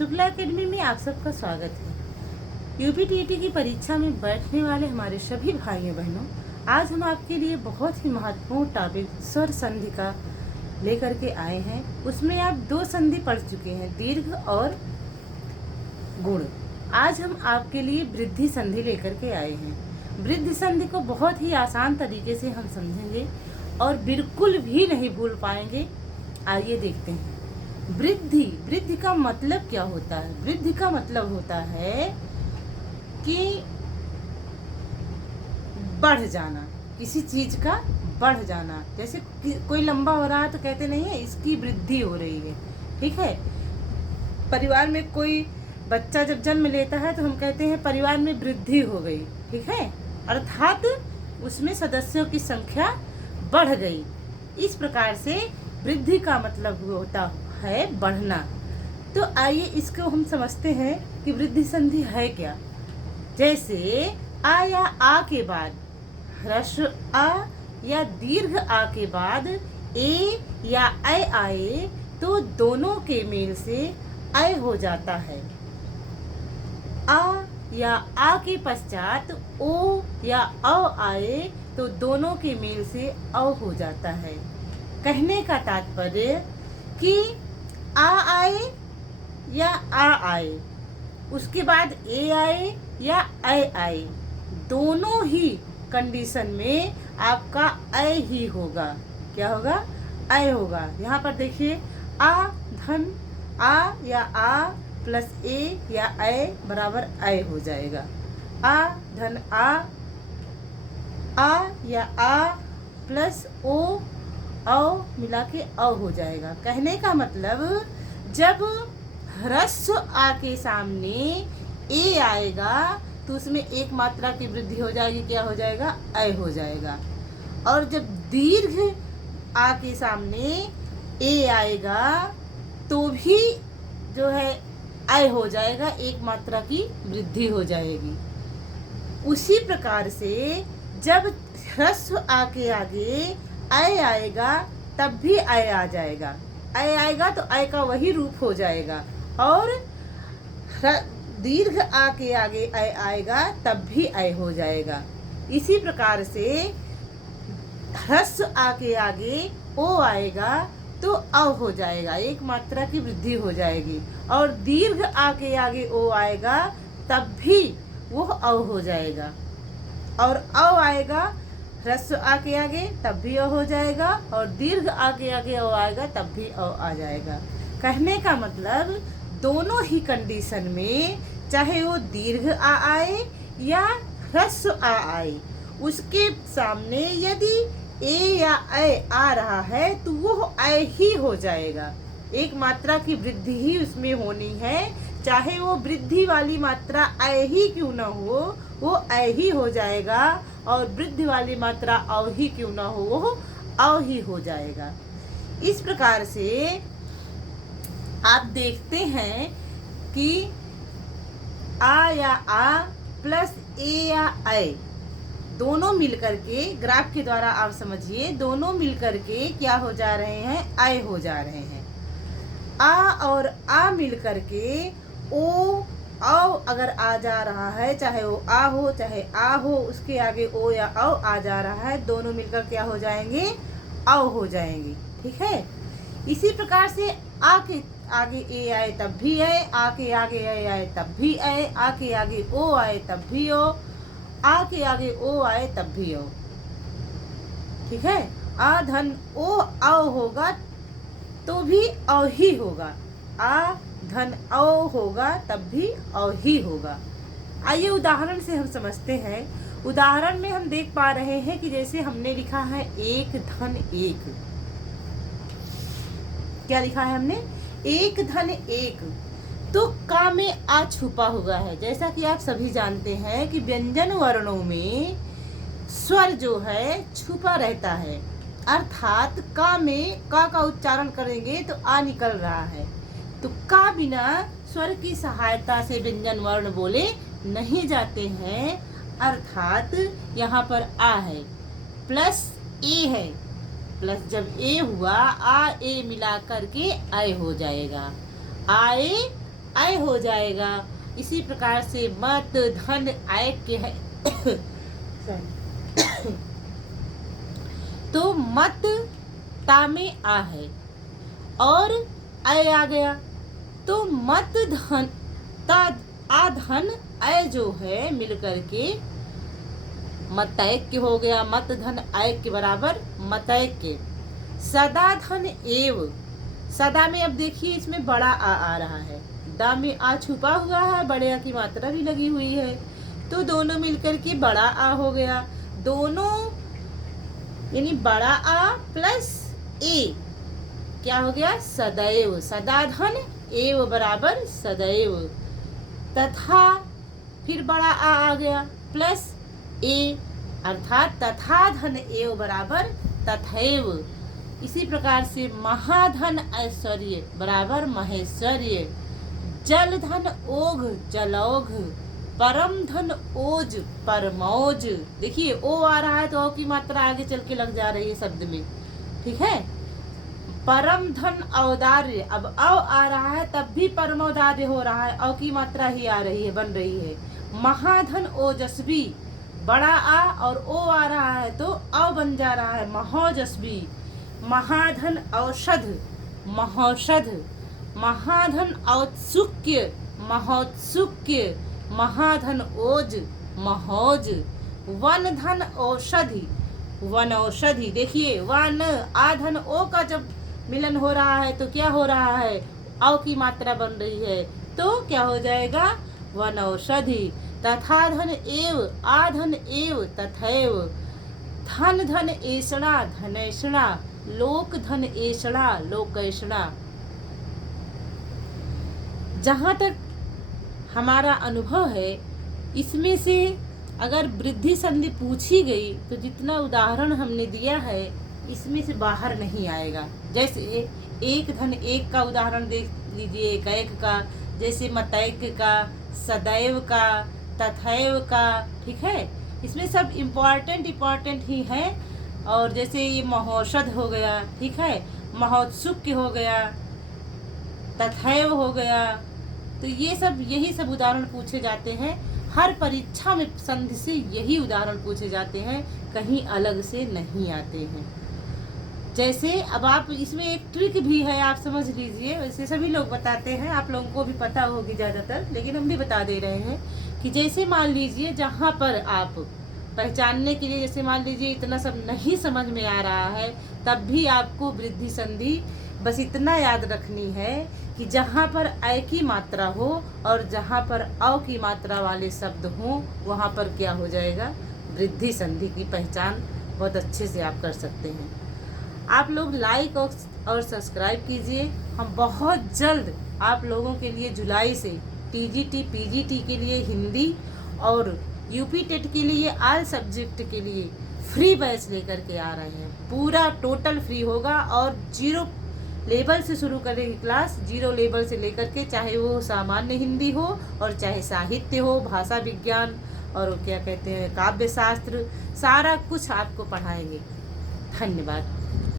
Shukla academy में आप सबका स्वागत है। यूपीटीईटी की परीक्षा में बैठने वाले हमारे सभी भाइयों बहनों, आज हम आपके लिए बहुत ही महत्वपूर्ण टॉपिक स्वर संधि का लेकर के आए हैं। उसमें आप दो संधि पढ़ चुके हैं, दीर्घ और गुण। आज हम आपके लिए वृद्धि संधि लेकर के आए हैं। वृद्धि संधि को बहुत ही आसान तरीके से हम समझेंगे और बिल्कुल भी नहीं भूल पाएंगे। आइए देखते हैं। वृद्धि का मतलब क्या होता है? वृद्धि का मतलब होता है कि बढ़ जाना, किसी चीज का बढ़ जाना। जैसे कोई लंबा हो रहा है तो कहते नहीं है इसकी वृद्धि हो रही है, ठीक है। परिवार में कोई बच्चा जब जन्म लेता है तो हम कहते हैं परिवार में वृद्धि हो गई, ठीक है, अर्थात उसमें सदस्यों की संख्या बढ़ गई। इस प्रकार से वृद्धि का मतलब होता है बढ़ना। तो आइए इसको हम समझते हैं कि वृद्धि संधि है क्या। जैसे आ या आ के बाद ह्रस्व आ या दीर्घ आ के बाद ए या ऐ आए तो दोनों के मेल से ऐ हो जाता है। आ या आ के पश्चात ओ या औ आए तो दोनों के मेल से औ हो जाता है। कहने का तात्पर्य कि आ आए या आ आए, उसके बाद ए आए या ऐ आए, दोनों ही कंडीशन में आपका ऐ ही होगा। क्या होगा? ऐ होगा। यहाँ पर देखिए, आ धन आ या आ प्लस ए या ऐ बराबर ऐ हो जाएगा। आ धन आ या आ प्लस ओ औ मिला के औ हो जाएगा। कहने का मतलब जब ह्रस्व आ के सामने ए आएगा तो उसमें एक मात्रा की वृद्धि हो जाएगी। क्या हो जाएगा? ऐ हो जाएगा। और जब दीर्घ आ के सामने ए आएगा तो भी जो है ऐ हो जाएगा, एक मात्रा की वृद्धि हो जाएगी। उसी प्रकार से जब ह्रस्व आ के आगे ऐ आएगा तब भी ऐ आ जाएगा। ऐ आएगा तो ऐ का वही रूप हो जाएगा। और दीर्घ आ के आगे ऐ आएगा तब भी ऐ हो जाएगा। इसी प्रकार से ह्रस्व आ के आगे ओ आएगा तो अ हो जाएगा, एक मात्रा की वृद्धि हो जाएगी। और दीर्घ आ के आगे ओ आएगा तब भी वो अ हो जाएगा। और अ आएगा ह्रस्व आ के आगे तब भी अ हो जाएगा, और दीर्घ आ के आगे अ आएगा तब भी अ आ जाएगा। कहने का मतलब दोनों ही कंडीशन में, चाहे वो दीर्घ आ आए या ह्रस्व आ आए, उसके सामने यदि ए या ऐ आ रहा है तो वो ऐ ही हो जाएगा। एक मात्रा की वृद्धि ही उसमें होनी है, चाहे वो वृद्धि वाली मात्रा ऐ ही क्यों न हो, वो ऐ ही हो जाएगा। और वृद्धि वाली मात्रा औ ही क्यों न हो, वो औ ही हो जाएगा। इस प्रकार से आप देखते हैं कि आ या आ प्लस ए या ऐ दोनों मिलकर के, ग्राफ के द्वारा आप समझिए, दोनों मिलकर के क्या हो जा रहे हैं? ऐ हो जा रहे हैं। आ और आ मिलकर के ओ औ अगर आ जा रहा है, चाहे वो आ हो चाहे आ हो, उसके आगे ओ या औ आ जा रहा है, दोनों मिलकर क्या हो जाएंगे? औ हो जाएंगे, ठीक है। इसी प्रकार से आ के आगे ए आए तब भी ऐ, आ के आगे ऐ आए तब भी ऐ, आ के आगे ओ आए तब भी ओ, आ के आगे ओ आए तब भी ओ, ठीक है। आ धन ओ औ होगा तो भी औ ही होगा, आ धन औ होगा तब भी औ ही होगा। आइए उदाहरण से हम समझते हैं। उदाहरण में हम देख पा रहे हैं कि जैसे हमने लिखा है एक धन एक। क्या लिखा है हमने? एक धन एक। तो का में आ छुपा हुआ है। जैसा कि आप सभी जानते हैं कि व्यंजन वर्णों में स्वर जो है छुपा रहता है, अर्थात का में का उच्चारण करेंगे तो आ निकल रहा है। तो का बिना स्वर की सहायता से व्यंजन वर्ण बोले नहीं जाते हैं, अर्थात यहाँ पर आ है प्लस ए है, प्लस जब ए हुआ आ ए मिला करके ऐ हो जाएगा। आए आय हो जाएगा। इसी प्रकार से मत धन आय के है तो मत ता में आ है और आय आ गया, तो मत धन ता आ धन आय जो है मिलकर के मतैक्य हो गया। मत धन आय के बराबर मतैक्य। सदा धन एव, सदा में अब देखिए इसमें बड़ा आ रहा है, दा में आ छुपा हुआ है, बड़े आ की मात्रा भी लगी हुई है, तो दोनों मिलकर के बड़ा आ हो गया। दोनों यानी बड़ा आ प्लस ए क्या हो गया, सदैव। सदा धन एव बराबर सदैव। तथा फिर बड़ा आ गया प्लस ए, अर्थात तथा धन एव बराबर तथैव। इसी प्रकार से महाधन ऐश्वर्य बराबर महेश्वर्य। जल धन ओघ जलौघ, परम धन ओज परमौज। देखिए ओ आ रहा है तो ओ की मात्रा आगे चल के लग जा रही है शब्द में, ठीक है। परम धन औदार्य, अब औ आ रहा है तब भी परमौदार्य हो रहा है, औ की मात्रा ही आ रही है, बन रही है। महाधन ओजस्वी, बड़ा आ और ओ आ रहा है तो औ बन जा रहा है महोजस्वी। महाधन औषध महौषध, महाधन औत्सुक्य महोत्सुक्य, महाधन ओज महोज। वन धन औषधि वनौषधि, देखिए वन आधन ओ का जब मिलन हो रहा है तो क्या हो रहा है, औ की मात्रा बन रही है, तो क्या हो जाएगा वनौषधि। तथा धन एव आधन एव तथैव। धन धन ऐषणा धनैषणा, लोक धन ऐषणा लोकैषणा। जहाँ तक हमारा अनुभव है इसमें से अगर वृद्धि संधि पूछी गई तो जितना उदाहरण हमने दिया है इसमें से बाहर नहीं आएगा। जैसे एक धन एक का उदाहरण देख लीजिए, एक का, जैसे मतैक्य का, सदैव का, तथैव का, ठीक है। इसमें सब इम्पोर्टेंट ही है। और जैसे ये महौषध हो गया, ठीक है, महोत्सुक्य हो गया, तथैव हो गया, तो ये सब यही सब उदाहरण पूछे जाते हैं। हर परीक्षा में संधि से यही उदाहरण पूछे जाते हैं, कहीं अलग से नहीं आते हैं। जैसे अब आप इसमें एक ट्रिक भी है, आप समझ लीजिए, वैसे सभी लोग बताते हैं, आप लोगों को भी पता होगी ज़्यादातर, लेकिन हम भी बता दे रहे हैं कि जैसे मान लीजिए जहाँ पर आप पहचानने के लिए, जैसे मान लीजिए इतना सब नहीं समझ में आ रहा है तब भी आपको वृद्धि संधि बस इतना याद रखनी है कि जहाँ पर ऐ की मात्रा हो और जहाँ पर औ की मात्रा वाले शब्द हों वहाँ पर क्या हो जाएगा, वृद्धि संधि की पहचान बहुत अच्छे से आप कर सकते हैं। आप लोग लाइक और सब्सक्राइब कीजिए। हम बहुत जल्द आप लोगों के लिए जुलाई से टीजीटी पीजीटी के लिए हिंदी और यूपी टेट के लिए ऑल सब्जेक्ट के लिए फ्री बैच लेकर के आ रहे हैं। पूरा टोटल फ्री होगा और 0 लेवल से शुरू करेंगे क्लास, 0 लेवल से लेकर के, चाहे वो सामान्य हिंदी हो और चाहे साहित्य हो, भाषा विज्ञान और क्या कहते हैं काव्य शास्त्र, सारा कुछ आपको पढ़ाएंगे। धन्यवाद।